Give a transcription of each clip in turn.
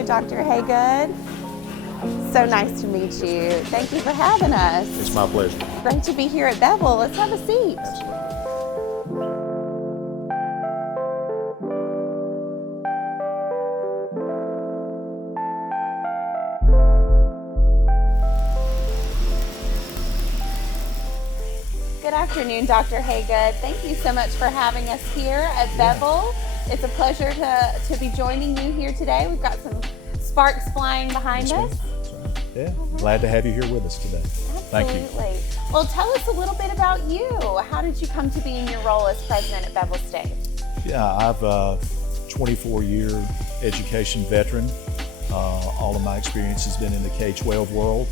Hello, Dr. Hagood. So nice to meet you. Thank you for having us. It's my pleasure. Great to be here at Bevill. Let's have a seat. Good afternoon, Dr. Hagood. Thank you so much for having us here at Bevill. It's a pleasure to be joining you here today. We've got some sparks flying behind us. Yeah, glad to have you here with us today. Thank you. Absolutely. Well, tell us a little bit about you. How did you come to be in your role as president at Bevill State? Yeah, I've a 24-year education veteran. All of my experience has been in the K-12 world.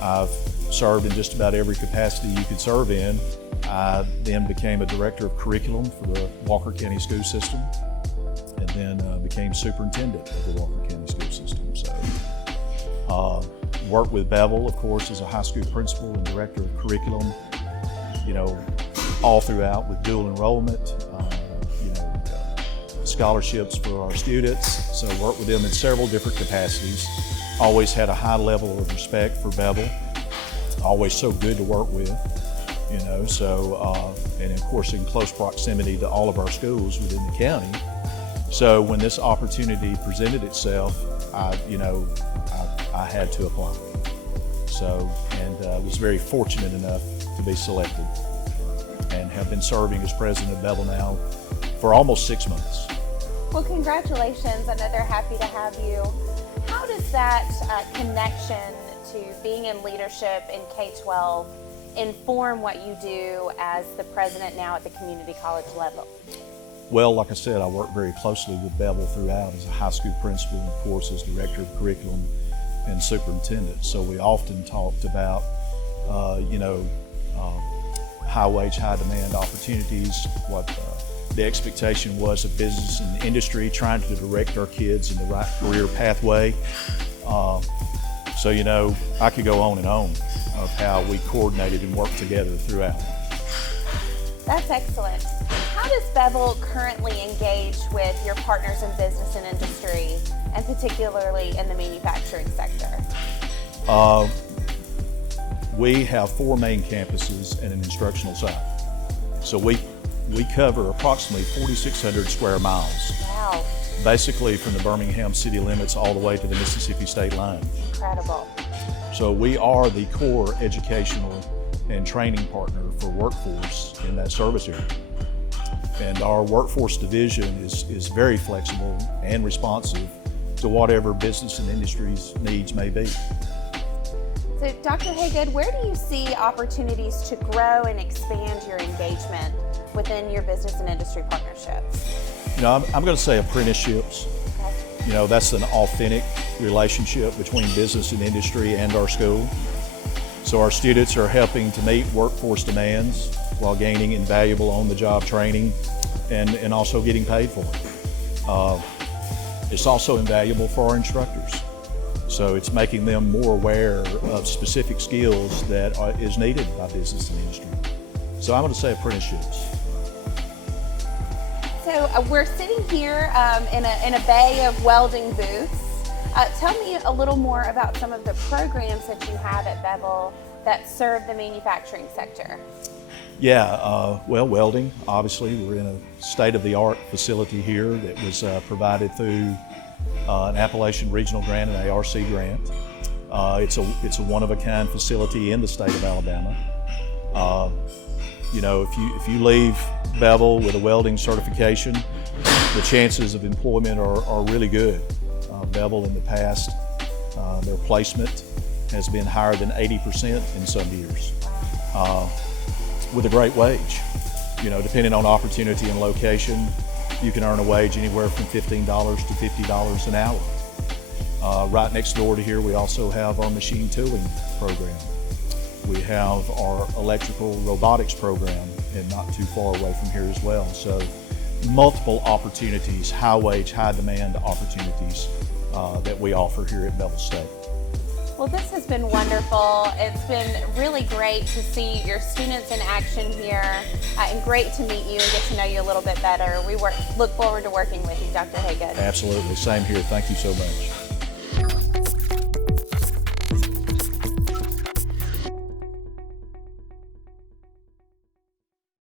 I've served in just about every capacity you could serve in. I then became a director of curriculum for the Walker County school system, and then became superintendent of the Walker County school system. So, worked with Bevill, of course, as a high school principal and director of curriculum, all throughout with dual enrollment, scholarships for our students. So worked with them in several different capacities. Always had a high level of respect for Bevill. Always so good to work with, and of course in close proximity to all of our schools within the county. So when this opportunity presented itself, I had to apply. So, and was very fortunate enough to be selected and have been serving as president of Bevill now for almost 6 months. Well, congratulations. I know they're happy to have you. How does that connection to being in leadership in K-12 inform what you do as the president now at the community college level? Well, like I said, I work very closely with Bevill throughout as a high school principal and of course as director of curriculum and superintendent. So we often talked about, high wage, high demand opportunities, what the expectation was of business and industry, trying to direct our kids in the right career pathway. So, I could go on and on of how we coordinated and worked together throughout. That's excellent. How does Bevill currently engage with your partners in business and industry, and particularly in the manufacturing sector? We have 4 main campuses and an instructional site. So we cover approximately 4,600 square miles. Wow. Basically from the Birmingham city limits all the way to the Mississippi state line. Incredible. So we are the core educational and training partner for workforce in that service area. And our workforce division is very flexible and responsive to whatever business and industry's needs may be. So Dr. Hagood, where do you see opportunities to grow and expand your engagement within your business and industry partnerships? I'm going to say apprenticeships. Okay. That's an authentic relationship between business and industry and our school. So our students are helping to meet workforce demands while gaining invaluable on-the-job training and also getting paid for it. It's also invaluable for our instructors. So it's making them more aware of specific skills that is needed by business and industry. So I'm going to say apprenticeships. So we're sitting here in a bay of welding booths. Tell me a little more about some of the programs that you have at Bevill that serve the manufacturing sector. Yeah, welding, obviously. We're in a state-of-the-art facility here that was provided through an Appalachian Regional Grant and ARC grant. It's a one-of-a-kind facility in the state of Alabama. If you leave Bevill with a welding certification, the chances of employment are really good. Bevill in the past, their placement has been higher than 80% in some years, with a great wage. Depending on opportunity and location, you can earn a wage anywhere from $15 to $50 an hour. Right next door to here, we also have our machine tooling program. We have our electrical robotics program, and not too far away from here as well. So multiple opportunities, high wage, high demand opportunities that we offer here at Bevill State. Well, this has been wonderful. It's been really great to see your students in action here, and great to meet you and get to know you a little bit better. We look forward to working with you, Dr. Hagood. Absolutely. Same here. Thank you so much.